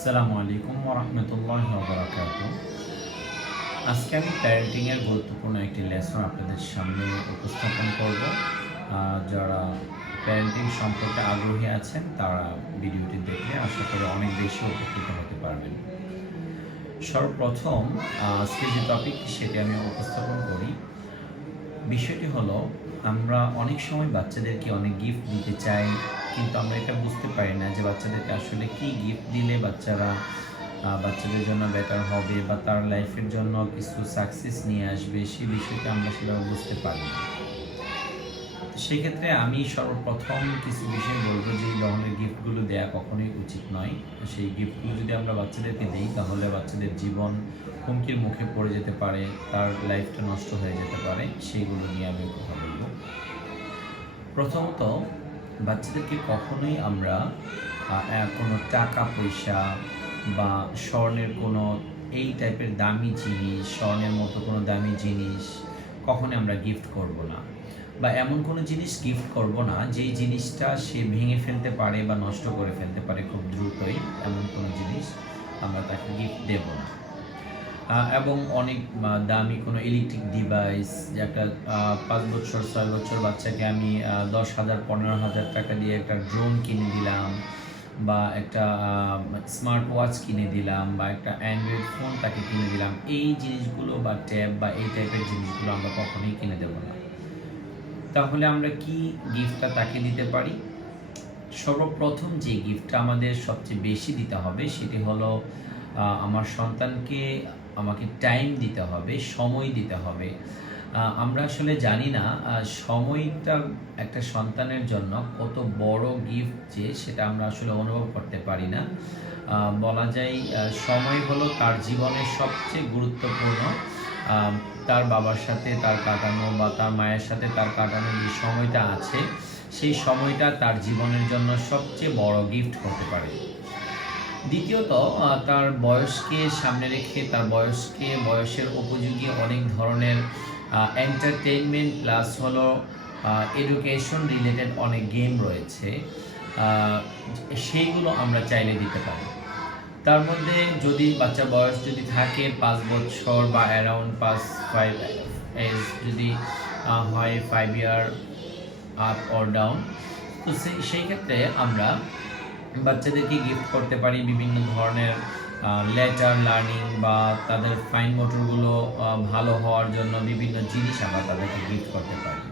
আসসালামু আলাইকুম ওয়া রাহমাতুল্লাহি ওয়া বারাকাতুহু। আজকে আমি প্যারেন্টিং এর গুরুত্বপূর্ণ একটি লেসন আপনাদের সামনে উপস্থাপন করব। যারা প্যারেন্টিং সম্পর্কে আগ্রহী আছেন তারা ভিডিওটি দেখলে আশা করি অনেক বেশি উপকৃত হতে পারবেন। সর্বপ্রথম আজকে যে টপিকটি সেটি আমি উপস্থাপন করি। বিষয়টি হলো, আমরা অনেক সময় বাচ্চাদেরকে অনেক গিফট দিতে চাই, কিন্তু আমরা এটা বুঝতে পারি না যে বাচ্চাদেরকে আসলে কি গিফট দিলে বাচ্চাদের জন্য বেটার হবে বা তার লাইফের জন্য কিছু সাকসেস নিয়ে আসবে, সেই বিষয়টা আমরা সেভাবে বুঝতে পারি না। সেক্ষেত্রে আমি সর্বপ্রথম কিছু বিষয় বলবো যে এই ধরনের গিফটগুলো দেওয়া কখনোই উচিত নয়। সেই গিফটগুলো যদি আমরা বাচ্চাদেরকে দিই তাহলে বাচ্চাদের জীবন হুমকির মুখে পড়ে যেতে পারে, তার লাইফটা নষ্ট হয়ে যেতে পারে। সেইগুলো নিয়ে আমি কথা বলবো। প্রথমত, বাচ্চাদেরকে কখনোই আমরা কোনো টাকা পয়সা বা স্বর্ণের কোনো এই টাইপের দামি জিনিস, স্বর্ণের মতো কোনো দামি জিনিস কখনোই আমরা গিফট করব না, বা এমন কোনো জিনিস গিফট করব না যেই জিনিসটা সে ভেঙে ফেলতে পারে বা নষ্ট করে ফেলতে পারে খুব দ্রুতই। এমন কোনো জিনিস আমরা তাকে গিফট দেব না। এবং অনেক দামি কোনো ইলেকট্রিক ডিভাইস, যে একটা 5 বছর 6 বছর বাচ্চাকে আমি 10,000 15,000 টাকা দিয়ে একটা ড্রোন কিনে দিলাম, বা একটা স্মার্ট ওয়াচ কিনে দিলাম, বা একটা অ্যান্ড্রয়েড ফোন তাকে কিনে দিলাম, এই জিনিসগুলো বা ট্যাব বা এই টাইপের জিনিসগুলো আমরা কখনোই কিনে দেব না। তাহলে আমরা কি গিফটটা তাকে দিতে পারি? সর্বপ্রথম যে গিফটটা আমাদের সবচেয়ে বেশি দিতে হবে সেটি হলো, আমার সন্তানকে আমাকে টাইম দিতে হবে, সময় দিতে হবে। আমরা আসলে জানি না সময়টা একটা সন্তানের জন্য কত বড় গিফট, যে সেটা আমরা আসলে অনুভব করতে পারি না। বলা যায় সময় হলো তার জীবনের সবচেয়ে গুরুত্বপূর্ণ। তার বাবার সাথে তার কাটানো বা তার মায়ের সাথে তার কাটানো যে সময়টা আছে, সেই সময়টা তার জীবনের জন্য সবচেয়ে বড় গিফট হতে পারে। দ্বিতীয়ত, তার বয়সকে সামনে রেখে তার বয়সের উপযোগী অনেক ধরনের এন্টারটেইনমেন্ট প্লাস হলো এডুকেশন রিলেটেড অনেক গেম রয়েছে, সেইগুলো আমরা চাইলে দিতে পারি। তার মধ্যে যদি বাচ্চার বয়স যদি থাকে 5 বছর বা অ্যারাউন্ড 5 এজ যদি হয়, 5 ইয়ার আপ অর ডাউন, তো সেই ক্ষেত্রে আমরা বাচ্চাদেরকে গিফট করতে পারি বিভিন্ন ধরনের লেটার লার্নিং, বা তাদের ফাইন মোটরগুলো ভালো হওয়ার জন্য বিভিন্ন জিনিস আমরা তাদেরকে গিফট করতে পারি।